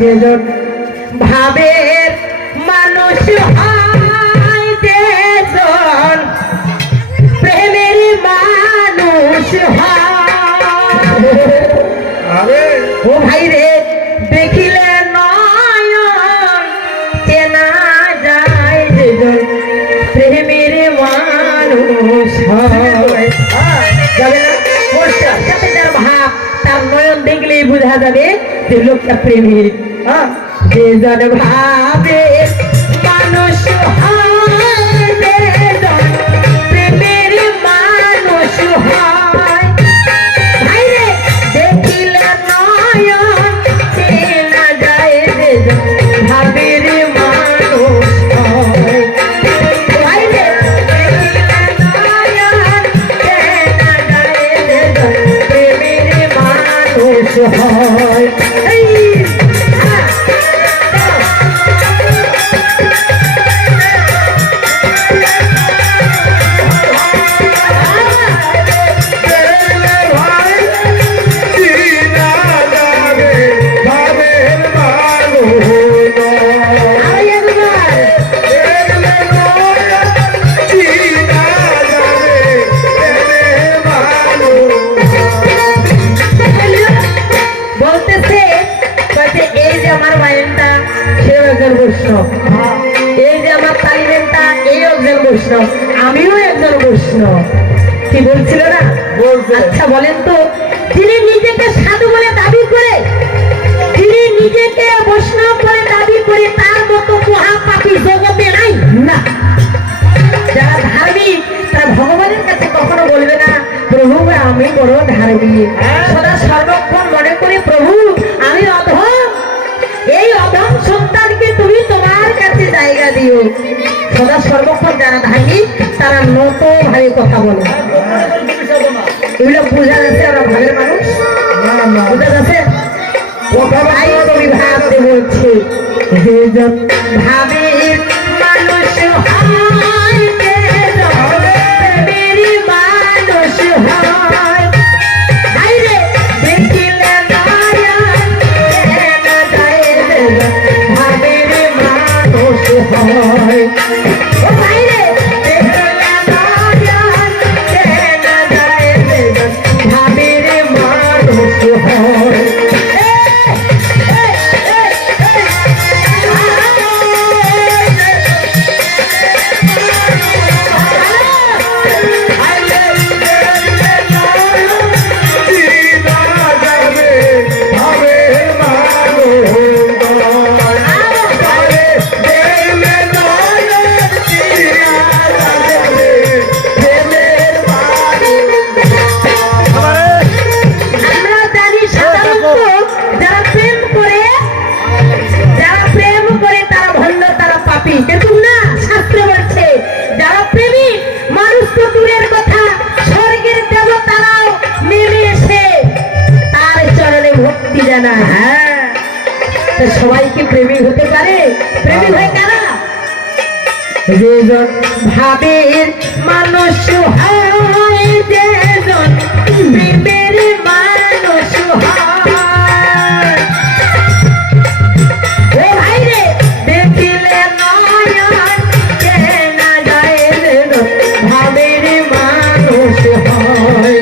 যেজন ভাবের মানুষ হয়, যেজন প্রেমের মানুষ হয়। ও ভাই রে, দেখিলে নয়ন চেনা যায়, যেজন প্রেমের মানুষ হয়। যাবে না পোস্টার সাথে তার ভাব, তার নয়ন দেখলেই বোঝা যাবে যে লোকটা প্রেমিক। যেজন ভাবে মানুষ হয়, যেজন প্রেমের মানুষ হয়। ভাই রে, দেখিলে নয়ন চেনা যায়, যেজন ভাবের মানুষ হয়। ভাই রে, দেখিলে নয়ন চেনা যায়, যেজন প্রেমের মানুষ হয়। এই যে আমার তালিমেনটা, এই একজন বৈষ্ণব, আমিও একজন বৈষ্ণব। কি বলছিল না? আচ্ছা বলেন তো, যিনি নিজেকে সাধু বলে দাবি করে, যিনি নিজেকে বৈষ্ণব বলে দাবি করে, তার মতো মহাপাপী জগতে নাই না। যারা ধার্মিক তারা ভগবানের কাছে কখনো বলবে না প্রভু আমি বড় ধার্মিক, সদা সর্বক্ষণ মনে করে প্রভু আমি অধম, এই অধম সন্তানকে তুমি তোমার কাছে জায়গা দিও। সদা সর্বক্ষণ যারা ধার্মিক তারা নত ভাবে কথা বলে। এগুলো বোঝা যাচ্ছে আমরা ভাবের মানুষ, বোঝা যাচ্ছে কথাই তুমি ভাবতে বলছি। যেজন ভাবের মানুষ হয়, প্রেমের মানুষ হয়। ভাইরে, দেখিলে নয়ন চেনা যায়, ভাবের মানুষ হয়। ও ভাইরে, দেখিলে নয়ন চেনা যায়, ভাবের মানুষ হয়। সবাইকে প্রেমী হতে পারে? প্রেমী হয় কারা? যেজন ভাবের মানুষ হয়, যেজন প্রেমের মানুষ হয়। ও ভাই রে, দেখিলে নয়ন চেনা যায়, যেজন ভাবের মানুষ হয়।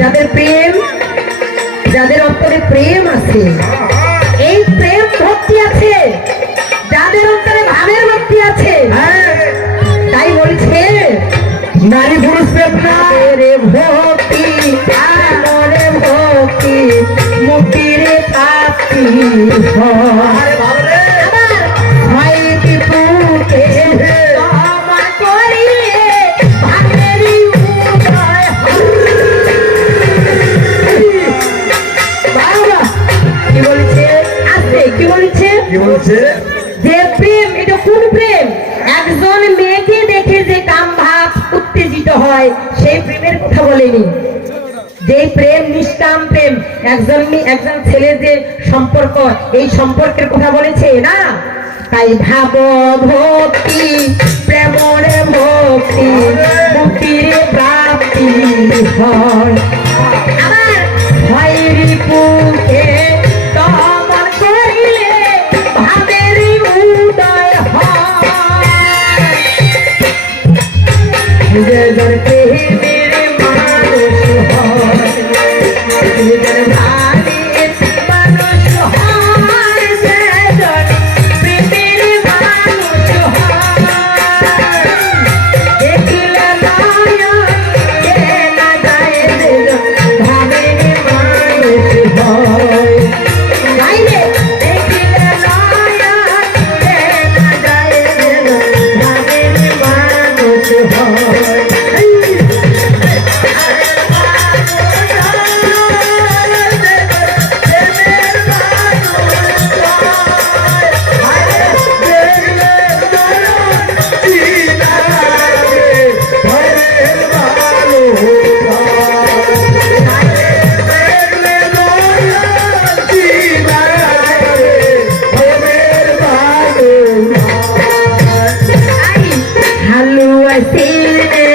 যাদের প্রেম, যাদের অন্তরে প্রেম আছে, এই প্রেম ভক্তি আছে, যাদের অন্তরে ভাবের ভক্তি আছে, তাই বলছে নারী পুরুষ প্রেম না রে হয়। আবার হয় টিপুকে তোমার করিলে ভাবেরই উদয় হয়। বাবা কি বলছে? আস্তে কি বলছে? কি বলছে? যে প্রেম, এটা কোন প্রেম? একজন মেয়েকে দেখে যে কাম ভাব উত্তেজিত হয় সেই প্রেমের কথা বলেনি। যে প্রেম নিষ্কাম প্রেম, একজন ছেলে যে সম্পর্ক, এই সম্পর্কের কথা বলেছে না। তাই ভাব ভক্তি প্রেমরে ভক্তি মুক্তির প্রাপ্তি হয়। আবার হয় রিপুকে দমন করিলে ভাবেরই উদয় হয়। নিজের প্রেমের মানুষ হয়, নিজের ভাবের মানুষ হয়, সেজন প্রেমের মানুষ হয়। দেখিলে নয়ন কে না যায়, সেজন ভাবের মানুষ হয়। গাইলে দেখিলে নয়ন কে না যায়, সেজন ভাবের মানুষ হয়। হালুয়া সিনে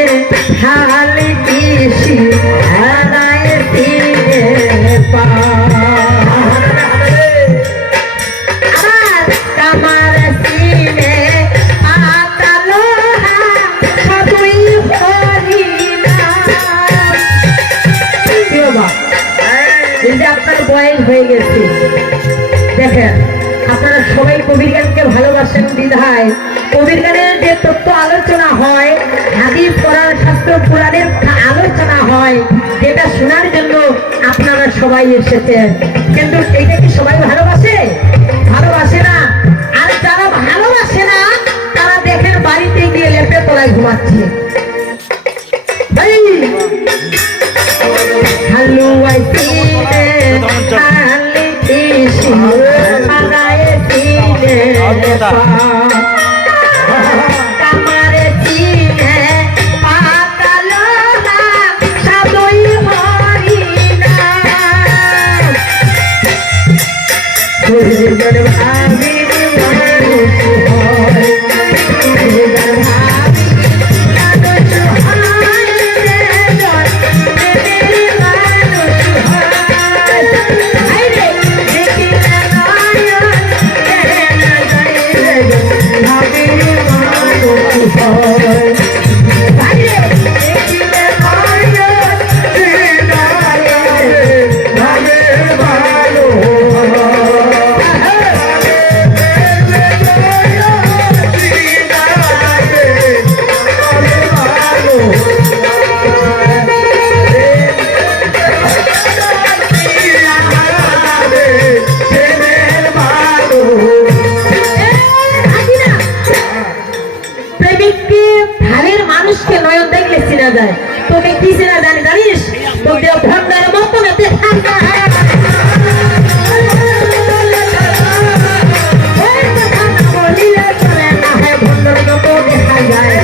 হাল কিসি হারায় সিনে পা। কামার সিনে আতালো সবই হরিনা। কি বাবা, এই যে আপনার বয়স হয়ে গেছে, দেখেন আপনারা সবাই কবির গানকে ভালোবাসেন বিধায় কবির গানের যে তত্ত্ব আলোচনা হয়, হাদিস কোরআন শাস্ত্র পুরাণের আলোচনা হয়, যেটা শোনার জন্য আপনারা সবাই এসেছেন। কিন্তু এইটা কি সবাই ভালোবাসে? ভালোবাসে না। আর যারা ভালোবাসে না তারা দেখেন বাড়িতে গিয়ে লেপে তলায় ঘুমাচ্ছে। হালুয়াই সিনে হালি কিসি হারায় সিনে পা। কামারে সিনে পাতালো সবই হরিনা। দুজন ভাবির মানুষ হয়, দুজন ভাবির মানুষ হয়, সেজন প্রেমের মানুষ হয়। আইরে দেখিলে নয়ন কে না যায়, সেজন ভাবির মানুষ হয়। আইরে দেখিলে নয়ন কে না যায়, ভাবের ভালো প্রেমিককে ভাবের মানুষকে নয়ন দেখলে চেনা যায়। তুমি কি চেনা জানিস? তোকে ভণ্ডার মতো না দেখা যায়। বলিলে চলে না, হয় ভণ্ডার মতো দেখা যায়।